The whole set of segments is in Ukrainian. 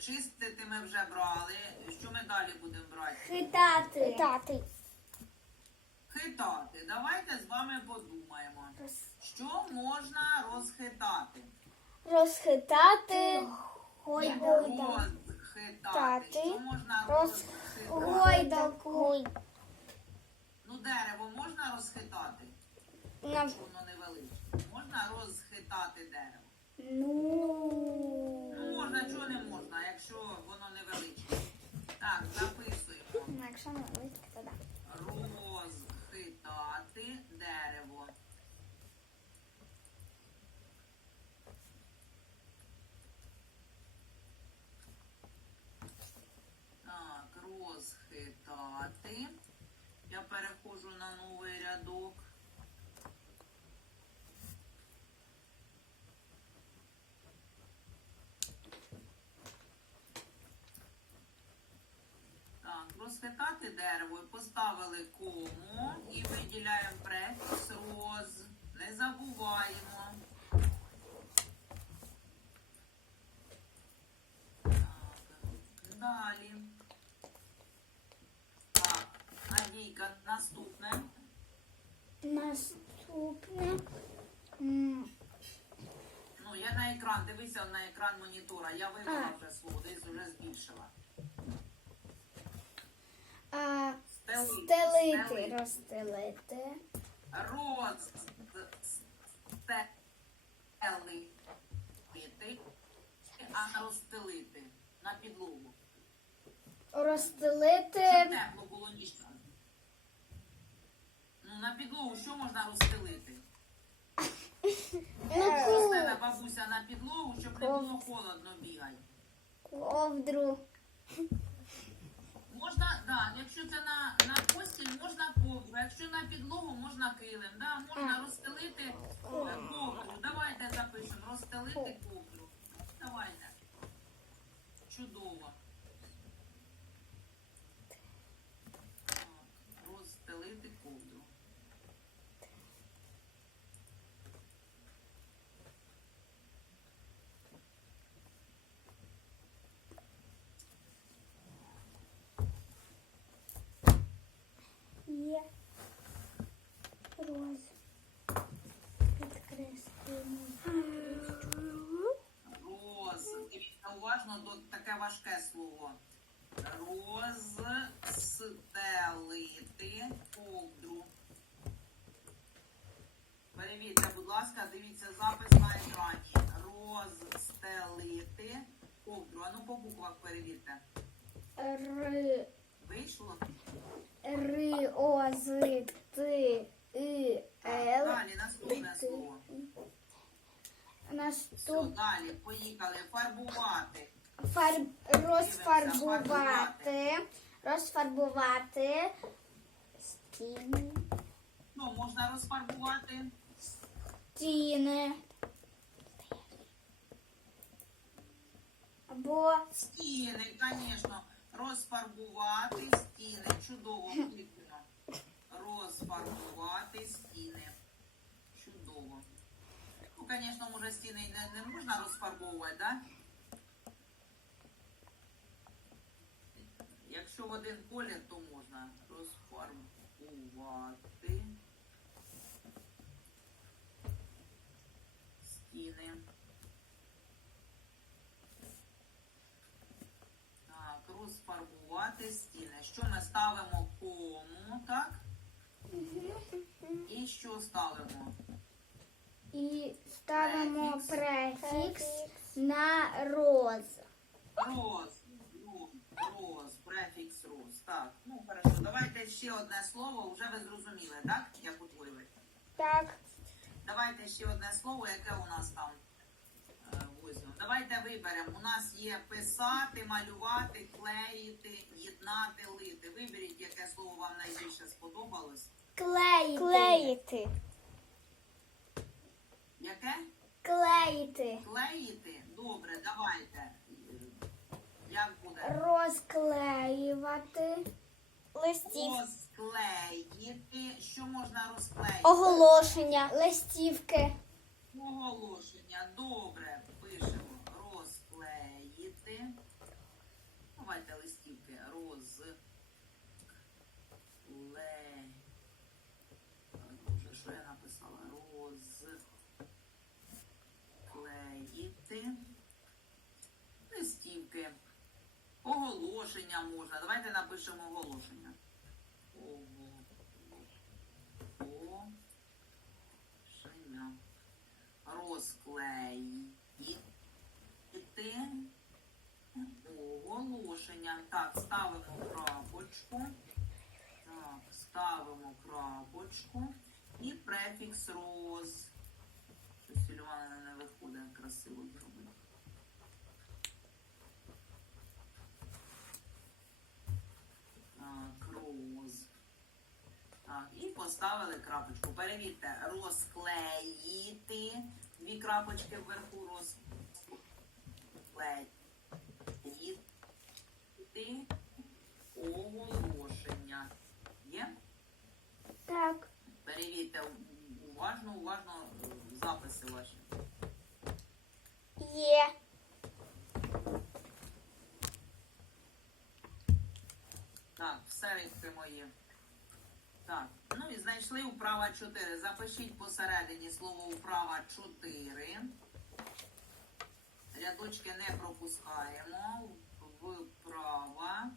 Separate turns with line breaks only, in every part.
чистити ми вже брали. Що ми далі будемо брати?
Хитати.
Хитати.
Хитати. Давайте з вами подумаємо. Що можна розхитати?
Розхитати.
Гойдалку.
Розхитати. Що можна розхитати? Ну, дерево можна розхитати? Якщо воно невеличке. Можна розхитати дерево?
Ну.
Можна, чого не можна, якщо воно невеличке. Так, записуємо.
Ну, Якщо не велике, то да.
Розхитати дерево. Так, розхитати. Я переходжу на новий рядок. Так, дерево поставили кому і виділяємо префікс роз. Не забуваємо. Далі. Так, Надійка, наступне.
Наступне.
Ну, я на екран, дивися на екран монітора. Я вивела вже слово, десь вже збільшила.
А,
Стелити.
стелити.
Стелити.
Розстелити.
А розстелити на підлогу.
Розстелити.
тепло було ніжно. Ну, на підлогу що можна розстелити?
Ну,
Розстеля бабуся на підлогу, щоб не було холодно бігай.
ковдру.
Можна, да, якщо це на, на постіль, можна ковдру, якщо на підлогу, можна килим. Да, можна розстелити ковдру. Давайте запишемо. Розстелити ковдру. Давайте. Чудово. Так, розстелити ковдру.
Є. Роз. Підкреслюємо.
Роз. Дивіться уважно, тут таке важке слово. Розстелити ковдру. Перевірте, будь ласка, дивіться запис на екрані. Розстелити ковдру. А ну по буквах перевірте.
Р.
Вийшло?
Ри. О. З. Т. І.
Так,
Л.
далі наступне слово. Все,
Наступ.
далі, поїхали. Фарбувати.
Фарб... Розфарбувати. Розфарбувати. Стіни.
Ну, можна розфарбувати.
Стіни. Або
Стіни, звісно, розфарбувати стіни. Чудово. Розфарбувати стіни. Чудово. Ну, звісно, може стіни не, не можна розфарбовувати, так? Да? Якщо в один колір, то можна розфарбувати стіни. Так, розфарбувати стіни. Що ми ставимо кому, так? І що ставимо?
і ставимо
Префікс.
префікс на роз.
Роз. Роз, префікс роз. Так, ну хорошо. Давайте ще одне слово, вже ви зрозуміли, так? Як утворювати.
Так.
Давайте ще одне слово, яке у нас там е, возьмемо. Давайте виберемо. У нас є писати, малювати, клеїти, єднати, лити. Виберіть, яке слово вам найбільше сподобалось.
Клеїти. Клеїти.
Яке?
Клеїти.
Клеїти? Добре, давайте.
Розклеювати.
Розклеїти. Що можна розклеїти?
Оголошення. Листівки.
Оголошення. Добре, пишемо. Розклеїти. Давайте листівки. Роз. Ле. Боже, що я написала? Роз. Клеїти. Листівки. Оголошення можна. Давайте напишемо оголошення. Оголошення. Розклеїти. Оголошення. Так, ставимо крапочку. Так, ставимо крапочку. І префікс роз. Щось Ільвана не виходить красиво зробити. Так, роз. Так, і поставили крапочку. Перевірте, розклеїти. Дві крапочки вверху розклеїти. Оголошення. Є?
Так.
Перевірте уважно, уважно записи ваші.
Є.
Так, все мої. Так, ну і знайшли управа 4. Запишіть посередині слово управа 4. Рядочки не пропускаємо. Вправа.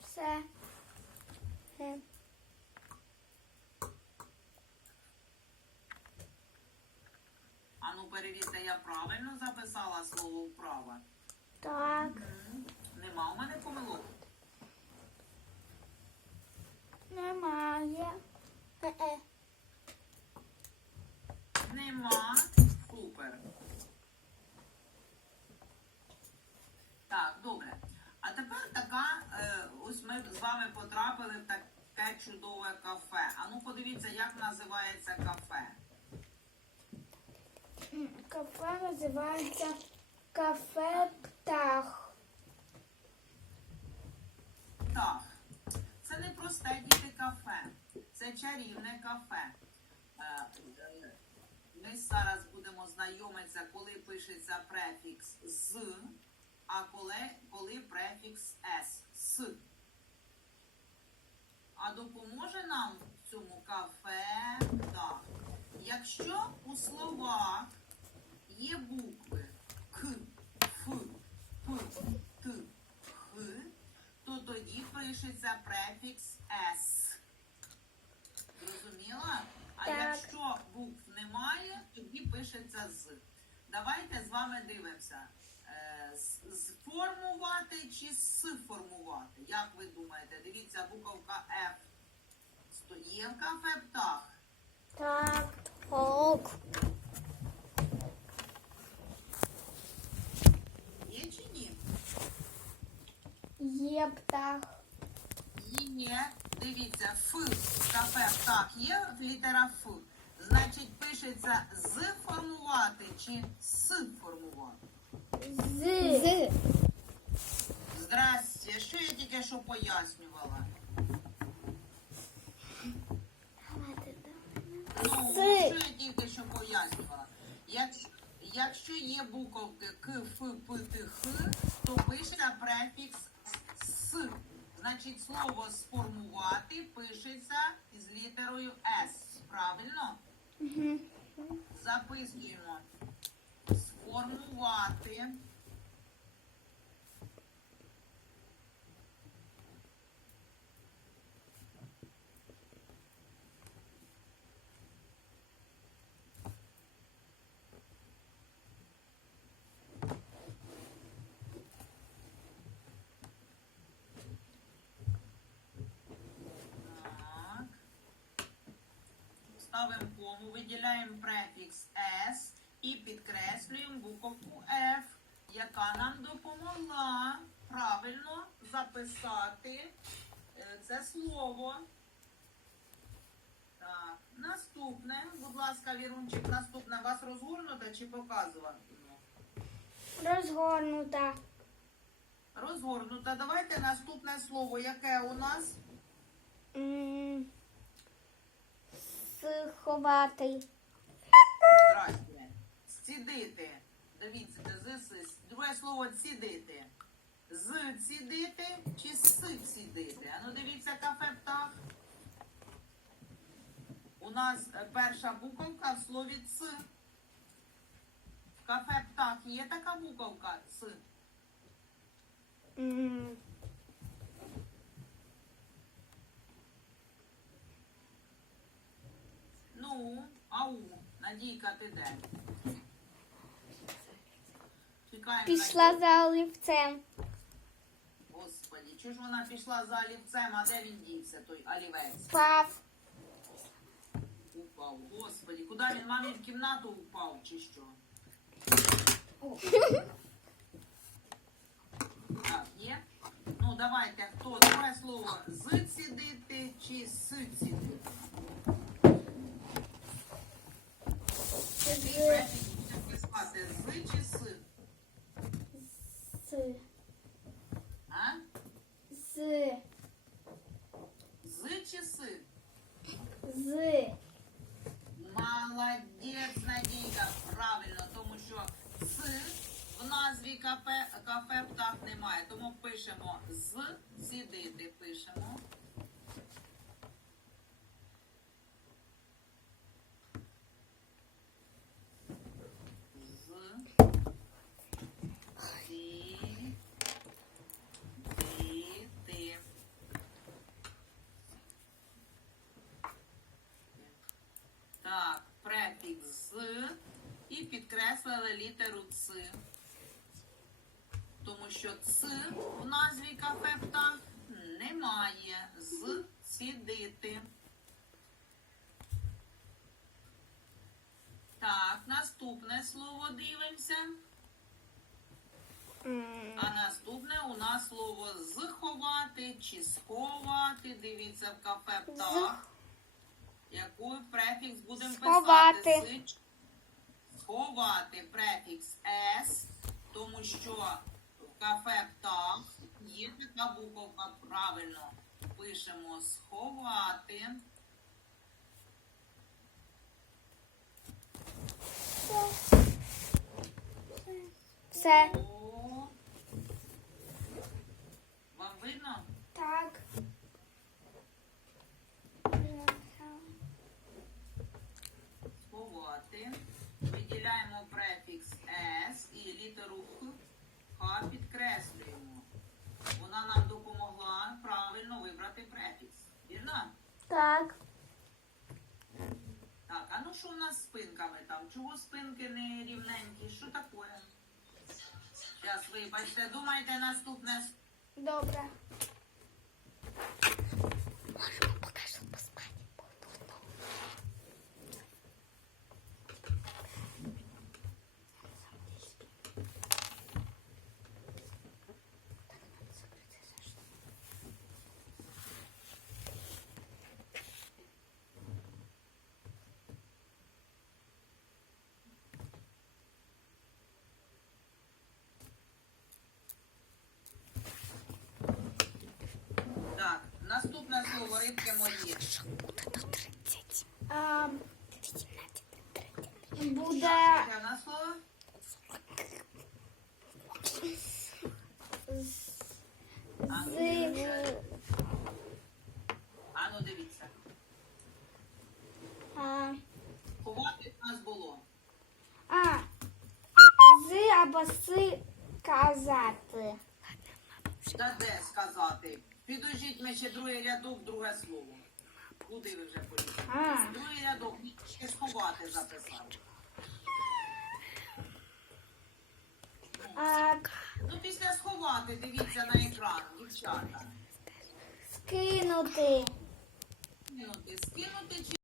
Все. Е,
А ну перевірте, я правильно записала слово управа.
Так.
Нема у мене помилок.
Немає. Е-е.
Нема. Супер. Так, добре. А тепер така, е, ось ми з вами потрапили в таке чудове кафе. А ну подивіться, як називається кафе.
Кафе називається кафе птах.
Так, це не просте діти кафе, це чарівне кафе. Е, Ми зараз будемо знайомитися, коли пишеться префікс з, а коли, коли префікс с. С. А допоможе нам в цьому кафе так. Якщо у словах є букви К, Ф, П, Т, Х, то тоді пишеться префікс С. Зрозуміла? А
Так.
якщо букв немає, тоді пишеться з. Давайте з вами дивимося. Е, Сформувати чи сформувати? Як ви думаєте? Дивіться, буковка. Сто- Є в кафе птах.
Так. Так.
Є чи ні?
Є птах.
Є. Дивіться, Ф в кафе птах є літера Ф. Значить, пишеться зформувати чи сформувати.
З. З.
Здрасте, що я тільки що пояснювала? Ну, що я тільки що пояснювала? Якщо, якщо є буковки К, Ф, П, Т, Х, то пишеться префікс С. Значить, слово сформувати пишеться із літерою С. Правильно? Записуємо. Сформувати. Так. Ставимо кому, виділяємо префікс S і підкреслюємо буковку F, яка нам допомогла правильно записати е, це слово. Так, наступне, будь ласка, Вірунчик, наступне вас розгорнуто чи показувати?
Розгорнута.
Розгорнуто. Давайте наступне слово, яке у нас?
М, Сховати.
Здрасте. Цідити. Дивіться. Друге слово цідити. З цідити чи з цідити? А ну дивіться, кафе птах. У нас е, перша буковка в слові ц. В кафе птах є така буковка ц Ну, ау, Надійка, ти де? Чекаємо.
Пішла за олівцем.
Господі, чого ж вона пішла за олівцем, а де він дівся, той олівець?
Пав.
Упав. Господі, куди він мамі в кімнату упав, чи що? Так, є? Ну, давайте, хто? Друге слово з цідити чи з цідити? Який
З.
префікс буде з чи з?
З.
А?
З.
Чи з?
З.
Молодець, Надійка, правильно, тому що з в назві кафе, кафе птах немає, тому пишемо з сідити пишемо. З сідити. Так, префікс з і підкреслили літеру ц. Тому що ц в назві кафе птах немає. З сідити. Так, наступне слово дивимося. А наступне у нас слово зховати чи сховати. Дивіться в кафе птах. Який префікс будемо писати? С- Сховати префікс с, тому що в кафе птах є така буковка правильно. Пишемо сховати.
Все.
О. Вам видно?
Так.
сховати. Виділяємо префікс с і літеру х, х підкреслюємо. Вона нам допомогла правильно вибрати префікс. Вірно?
Так.
Так, а ну що в нас з спинками там? Чого спинки не рівненькі? Що таке? Зараз вибачте, думайте наступне.
Добре. Можемо покажемо поспати.
Так, наступне слово рибки мої.
Буде до 30. А, 18, 30. Буде
Яке в нас слово? А ну, дивіться. А ну дивіться.
А,
Ховати в нас було.
а, з або с казати.
Та де сказати? Підождіть ми ще другий рядок, друге слово. Куди ви вже поїхали? Другий рядок ще сховати
записали.
Ну після сховати, дивіться на екран, дівчата.
скинути.
Скинути, скинути чи